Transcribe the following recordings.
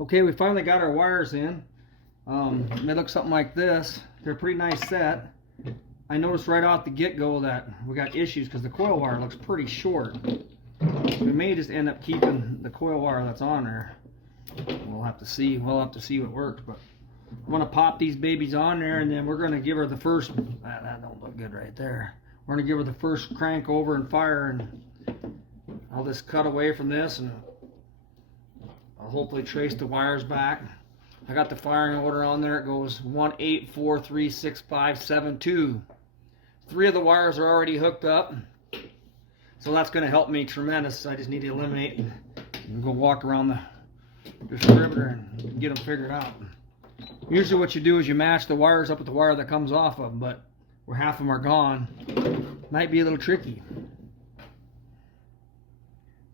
Okay, we finally got our wires in. They look something like this. They're a pretty nice set. I noticed right off the get-go that we got issues because the coil wire looks pretty short. We may just end up keeping the coil wire that's on there. We'll have to see. We'll have to see what works. But I'm gonna pop these babies on there, and then we're gonna give her the first. That don't look good right there. We're gonna give her the first crank over and fire, and I'll just cut away from this, and I'll hopefully trace the wires back. I got the firing order on there. It goes 1, 8, 4, 3, 6, 5, 7, 2. 3 of the wires are already hooked up, so that's going to help me tremendous. I just need to eliminate and go walk around the distributor and get them figured out. Usually what you do is you match the wires up with the wire that comes off of them, but where half of them are gone, might be a little tricky.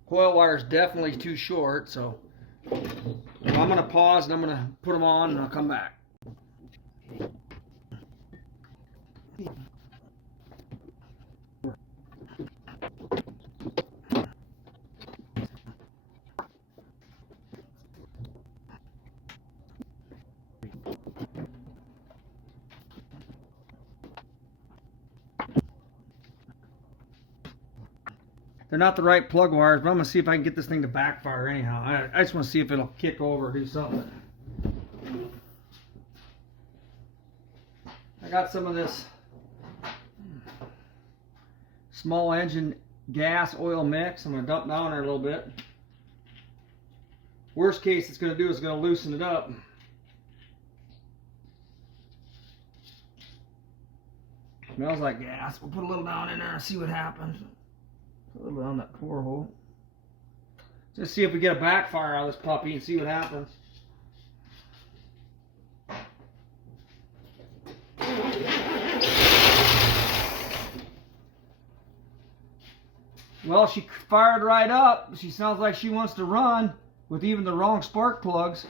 Coil wire is definitely too short, so I'm going to pause and I'm going to put them on and I'll come back. They're not the right plug wires, but I'm going to see if I can get this thing to backfire anyhow. I just want to see if it'll kick over or do something. I got some of this small engine gas oil mix. I'm going to dump down there a little bit. Worst case it's going to do is going to loosen it up. Smells like gas. We'll put a little down in there and see what happens. Put a little bit on that core hole. Just see if we get a backfire out of this puppy and see what happens. Well, she fired right up. She sounds like she wants to run with even the wrong spark plugs.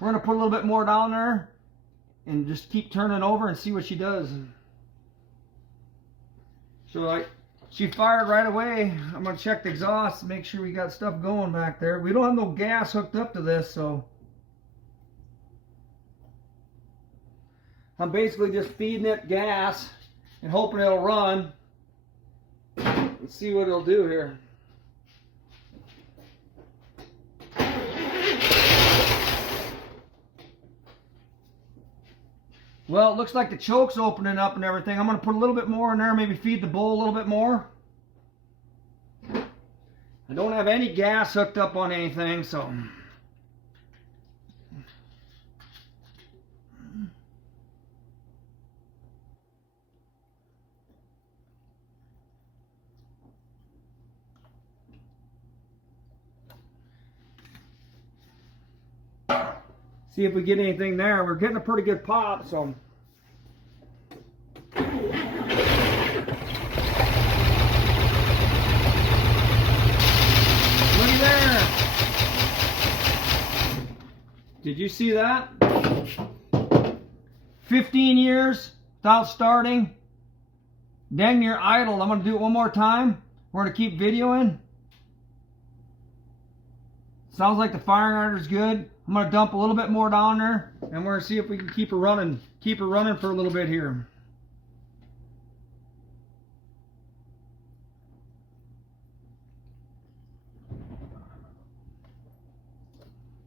We're going to put a little bit more down there and just keep turning over and see what she does. So she fired right away. I'm going to check the exhaust, make sure we got stuff going back there. We don't have no gas hooked up to this, so I'm basically just feeding it gas and hoping it'll run. Let's see what it'll do here. Well, it looks like the choke's opening up and everything. I'm going to put a little bit more in there, maybe feed the bowl a little bit more. I don't have any gas hooked up on anything, so see if we get anything there. We're getting a pretty good pop, so looky there. Did you see that? 15 years without starting. Dang near idle. I'm going to do it one more time. We're going to keep videoing. Sounds like the firing order's good. I'm going to dump a little bit more down there, and we're going to see if we can keep her running for a little bit here.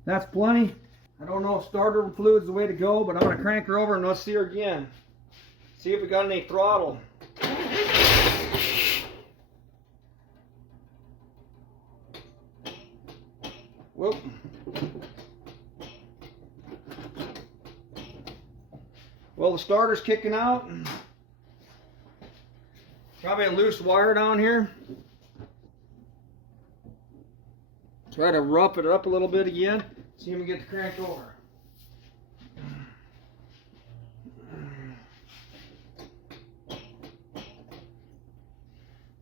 That's plenty. I don't know if starter fluid's the way to go, but I'm going to crank her over and let's see her again. See if we got any throttle. Whoop. Well, the starter's kicking out. Probably a loose wire down here. Try to rough it up a little bit again. See if we get the crank over.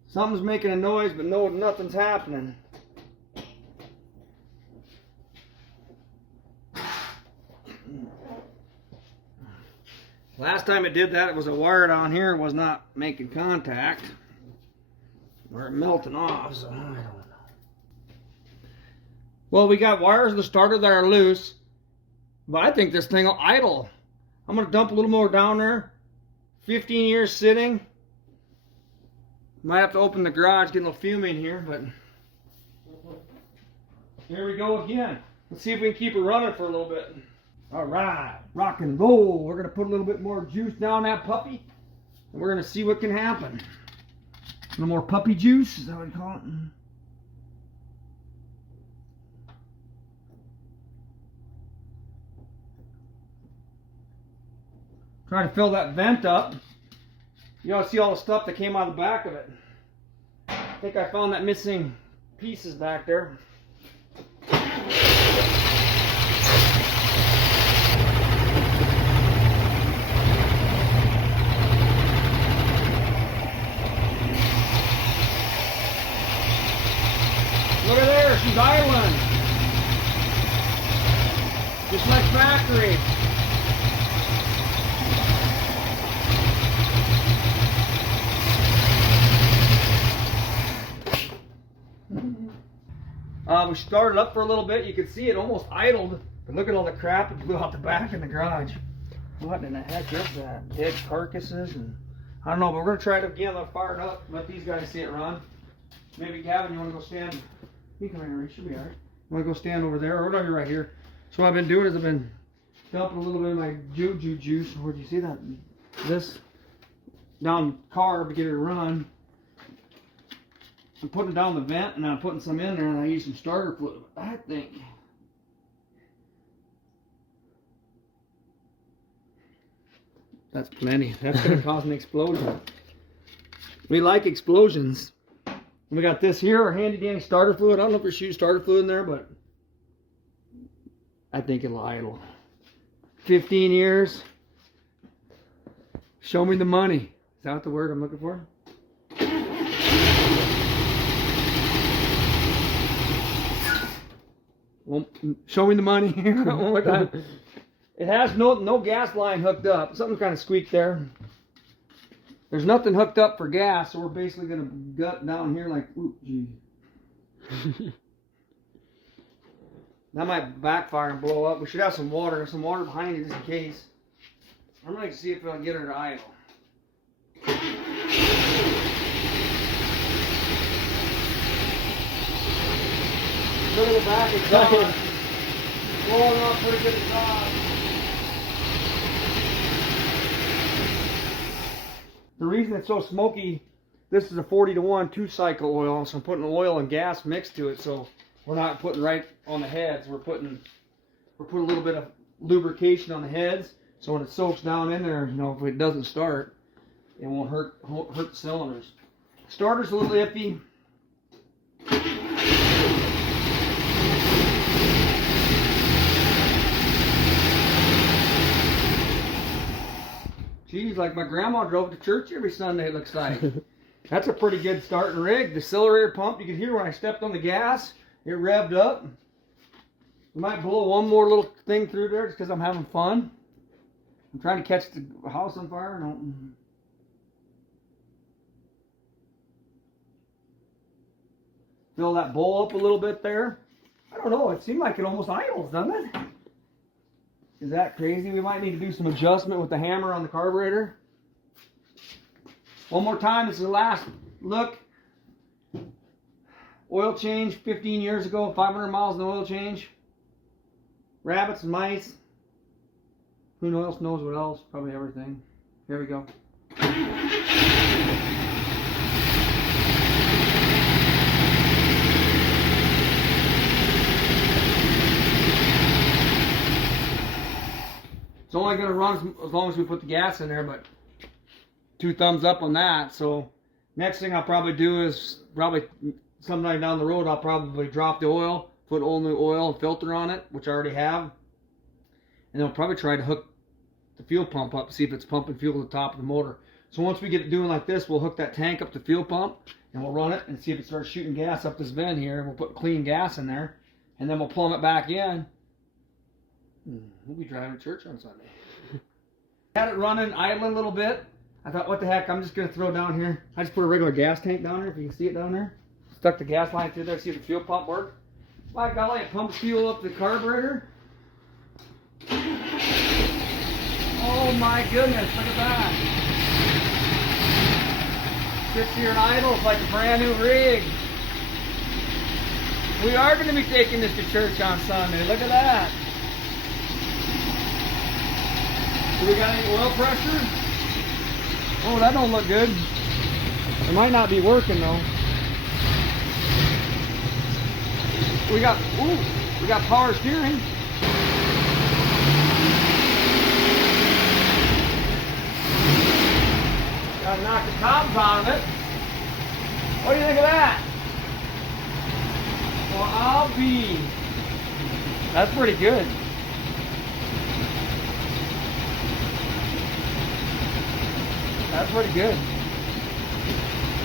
Something's making a noise, but no, nothing's happening. Last time it did that, it was a wire down here was not making contact, or melting off, so I don't know. Well, we got wires in the starter that are loose, but I think this thing will idle. I'm going to dump a little more down there. 15 years sitting. Might have to open the garage, get a little fume in here, but here we go again. Let's see if we can keep it running for a little bit. All right, rock and roll. We're going to put a little bit more juice down that puppy, and we're going to see what can happen. A little more puppy juice, is that what you call it? Trying to fill that vent up. You ought to see all the stuff that came out of the back of it. I think I found that missing pieces back there. Look at there, she's idling. Just like factory. We started up for a little bit. You could see it almost idled. But look at all the crap that blew out the back in the garage. What in the heck is that? Dead carcasses and I don't know, but we're gonna try it again. Let's fire it up. Let these guys see it run. Maybe Gavin, you wanna go stand? You come here, should be alright. You wanna go stand over there? Or no, you're right here. So what I've been doing is I've been dumping a little bit of my juju juice. Where'd you see that? This down carb to get it to run. I'm putting down the vent and I'm putting some in there and I use some starter fluid. I think that's plenty. That's going to cause an explosion. We like explosions. We got this here, our handy dandy starter fluid. I don't know if there's shooting starter fluid in there, but I think it'll idle. 15 years. Show me the money. Is that the word I'm looking for? Well, show me the money here one more time. It has no gas line hooked up. Something kind of squeaked there. There's nothing hooked up for gas, so we're basically going to gut down here like, ooh, gee. That might backfire and blow up. We should have some water behind it just in case. I'm going to see if I'll get her to idle. Look at the back exhaust. Blowing up pretty good exhaust. The reason it's so smoky, this is a 40-to-1 2-cycle oil, so I'm putting oil and gas mixed to it, so we're not putting right on the heads. We're putting a little bit of lubrication on the heads, so when it soaks down in there, you know, if it doesn't start, it won't hurt the cylinders. Starter's a little iffy. Geez, like my grandma drove to church every Sunday, it looks like. That's a pretty good starting rig. The accelerator pump, you could hear when I stepped on the gas, it revved up. We might blow one more little thing through there just because I'm having fun. I'm trying to catch the house on fire. Fill that bowl up a little bit there. I don't know, it seemed like it almost idles, doesn't it? Is that crazy? We might need to do some adjustment with the hammer on the carburetor. One more time, this is the last look. Oil change 15 years ago, 500 miles in the oil change. Rabbits and mice. Who else knows what else? Probably everything. Here we go. It's only going to run as long as we put the gas in there, but 2 thumbs up on that. So next thing I'll probably do is sometime down the road I'll probably drop the oil, put all new oil and filter on it, which I already have. And then I'll probably try to hook the fuel pump up, see if it's pumping fuel to the top of the motor. So once we get it doing like this, we'll hook that tank up to the fuel pump and we'll run it and see if it starts shooting gas up this vent here. And we'll put clean gas in there and then we'll plumb it back in. We'll be driving to church on Sunday. Had it running, idling a little bit. I thought, what the heck, I'm just going to throw down here. I just put a regular gas tank down there, if you can see it down there. Stuck the gas line through there, see if the fuel pump worked. By golly, it pumps fuel up the carburetor. Oh my goodness, look at that. Sits here in idle, it's like a brand new rig. We are going to be taking this to church on Sunday. Look at that. Do we got any oil pressure? Oh, that don't look good. It might not be working though. We got power steering. Gotta knock the cobs out of it. What do you think of that? Well, I'll be. That's pretty good. That's pretty good.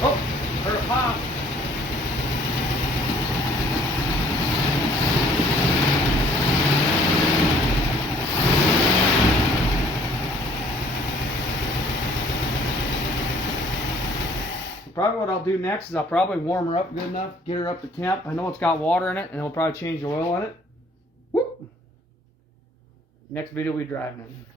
Oh, heard a pop. Probably what I'll do next is I'll probably warm her up good enough, get her up to temp. I know it's got water in it, and I'll probably change the oil on it. Whoop. Next video we driving it.